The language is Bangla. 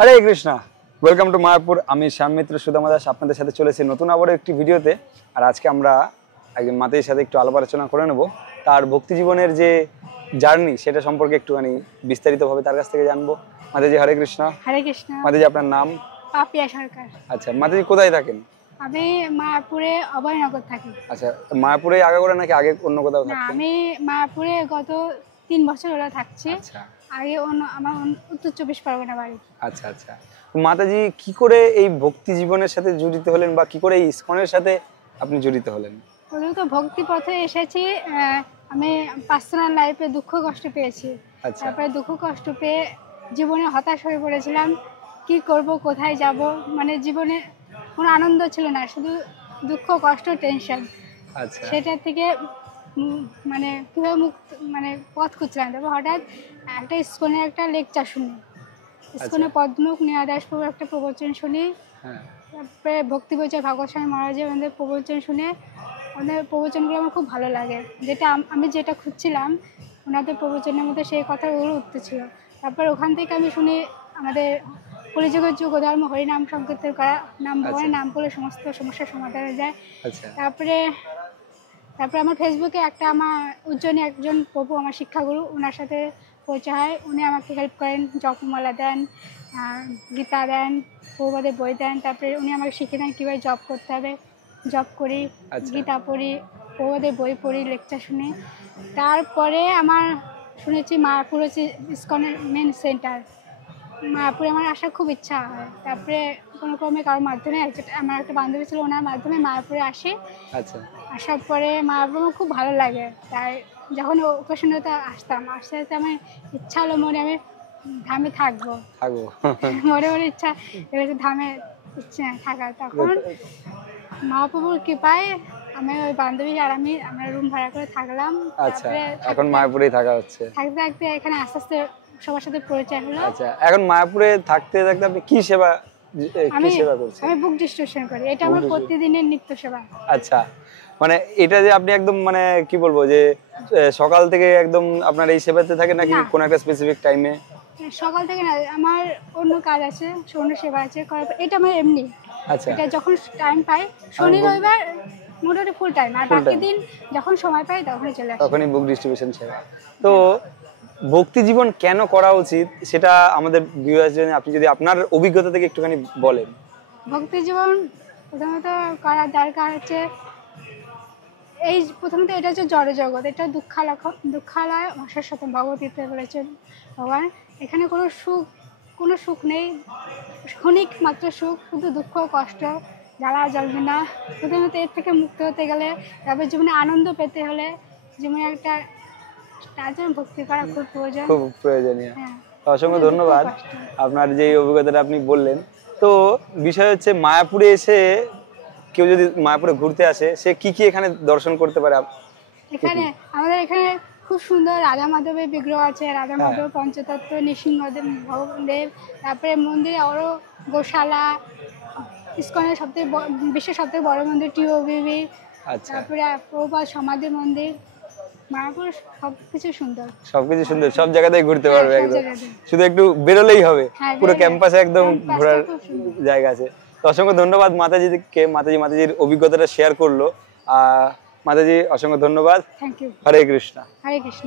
Hare Krishna, welcome to Mayapur. আমি শ্যাম মিত্র সুদামা দাস আপনাদের সাথে চলেছি নতুন আবারও একটি ভিডিওতে। আর আজকে আমরা একজন মাতাজির সাথে একটু আলাপ আলোচনা করে নেব, তার ভক্তি জীবনের যে জার্নি সেটা সম্পর্কে একটুখানি বিস্তারিতভাবে তার কাছ থেকে জানবো। মাতাজি হরে কৃষ্ণ। হরে কৃষ্ণ। মাতাজি আপনার নাম? পাপিয়া সরকার। আচ্ছা, মাতাজি কোথায় থাকেন? আমি মায়াপুরে অভয়নগর থাকি। আচ্ছা, মায়াপুরে আগাগোড়া নাকি আগে অন্য কোথাও না, থাকতেন? আমি মায়াপুরে গত 3 বছর হলো থাকছি। আচ্ছা আগে আমার উত্তর 24 পরগনা বাড়ি। আচ্ছা আচ্ছা, মাতাজি কি করে এই ভক্তি জীবনের সাথে জড়িত হলেন বা কি করে এই ইসকনের সাথে আপনি জড়িত হলেন? প্রথমত ভক্তি পথে এসেছি। আমি পার্সোনাল লাইফে দুঃখ কষ্ট পেয়েছি। আচ্ছা। তারপরে দুঃখ কষ্ট পেয়ে জীবনে হতাশ হয়ে পড়েছিলাম। কি করব, কোথায় যাব, মানে জীবনে কোনো আনন্দ ছিল না, শুধু দুঃখ কষ্ট টেনশন। আচ্ছা। সেটা থেকে মানে কীভাবে মানে পথ খুঁজছিলাম। তারপর হঠাৎ একটা ইসকনের একটা লেকচার শুনি, ইসকনে পদ্মক নিয়াদাসপুর একটা প্রবচন শুনি। তারপরে ভক্তি বইচয় ভাগবত স্বামী মহারাজের ওনাদের প্রবচন শুনে, ওনাদের প্রবচনগুলো আমার খুব ভালো লাগে। আমি যেটা খুঁজছিলাম ওনাদের প্রবচনের মধ্যে সেই কথাগুলো উঠতেছিল। তারপর ওখান থেকে আমি শুনি আমাদের কলিযুগের যুগ ধর্ম হরিনাম সংকীর্তন করা, নাম ভগবানের নাম করলে সমস্ত সমস্যার সমাধান হয়ে যায়। তারপরে আমার ফেসবুকে আমার উজ্জয়নী একজন প্রভু, আমার শিক্ষাগুরু, ওনার সাথে পরিচয় হয়। উনি আমাকে হেল্প করেন, জপমালা দেন, গীতা দেন, প্রভুপাদের বই দেন। তারপরে উনি আমাকে শিখিয়ে দেন কীভাবে জপ করতে হবে। জপ করি, গীতা পড়ি, প্রভুপাদের বই পড়ি, লেকচার শুনি। তারপরে আমার শুনেছি মায়াপুর হচ্ছে ইসকনের মেন সেন্টার। মায়াপুরে আমার আসার খুব ইচ্ছা হয়। তারপরে কোনো ক্রমে কারোর মাধ্যমে আমার একটা বান্ধবী ছিল, ওনার মাধ্যমে মায়াপুরে আসি। আচ্ছা। আসার পরে মায়াপুর আমার খুব ভালো লাগে। তাই যখন ওকেশনটা আসতাম, আসতে আসতে আমার ইচ্ছা হলো মনে আমি ধামে থাকবো মনে ইচ্ছা এবার ধামে থাকার। তখন মহাপ্রভুর কৃপায় আমি ওই বান্ধবী আর আমরা রুম ভাড়া করে থাকলাম। তারপরে এখন মায়াপুরেই থাকা হচ্ছে। থাকতে থাকতে এখানে আস্তে আস্তে সবার সাথে পরিচয় হলো। আচ্ছা, এখন মায়াপুরে থাকতে থাকতে আপনি কি সেবা করছেন? আমি বুক ডিস্ট্রিবিউশন করি, এটা আমার প্রতিদিনের নিত্য সেবা। আচ্ছা, মানে এটা যে আপনি একদম মানে কি বলবো যে সকাল থেকে একদম আপনার এই সেবাতে থাকে নাকি কোন একটা স্পেসিফিক টাইমে? সকাল থেকে না, আমার অন্য কাজ আছে, অন্য সেবা আছে, এটা আমার এমনি। আচ্ছা, এটা যখন টাইম পাই, শনি রবিবার মোটামুটি ফুল টাইম, আর বাকি দিন যখন সময় পাই তখনই চলে আসি। তখনই বুক ডিস্ট্রিবিউশন সেবা। তো ভক্তি জীবন কেন করা উচিত সেটা আমাদের ভিউয়ার্স জন্য আপনি যদি আপনার অভিজ্ঞতা থেকে একটুখানি বলেন। ভক্তি জীবন প্রথমত করার দরকার হচ্ছে প্রথমত এটা হচ্ছে জড় জগৎ, এটা দুঃখালয় অশাশ্বত ভগবতীতে বলেছেন ভগবান। এখানে কোনো সুখ নেই, ক্ষণিক মাত্র সুখ, শুধু দুঃখ কষ্ট, জ্বালা জ্বলবে না। প্রথমত এর থেকে মুক্ত হতে গেলে, তারপর জীবনে আনন্দ পেতে হলে জীবনে একটা তার জন্য ভক্তি করা খুব প্রয়োজনীয়। অসংখ্য ধন্যবাদ আপনার যে অভিজ্ঞতাটা আপনি বললেন। তো বিষয় হচ্ছে মায়াপুরে এসে কেউ যদি মায়াপুরে ঘুরতে আসে সে কি কি এখানে দর্শন করতে পারে? এখানে আমাদের এখানে খুব সুন্দর রাধা মাধবের বিগ্রহ আছে, রাধা মাধব পঞ্চতত্ত্ব, নৃসিংহদেব ভগবানদেব। তারপরে মন্দিরে আরও গোশালা, ইসকনের বিশ্বের সবথেকে বড় মন্দির টিওবিবি। তারপরে প্রভুপাদ সমাধি মন্দির। মায়াপুর সবকিছু সুন্দর, সব জায়গাতেই ঘুরতে পারবে একদম, শুধু একটু বেরোলেই হবে। পুরো ক্যাম্পাসে একদম ঘোরার জায়গা আছে। তো অসংখ্য ধন্যবাদ মাতাজিকে, মাতাজির অভিজ্ঞতাটা শেয়ার করলো। মাতাজি অসংখ্য ধন্যবাদ। Thank you. হরে কৃষ্ণ। হরে কৃষ্ণ।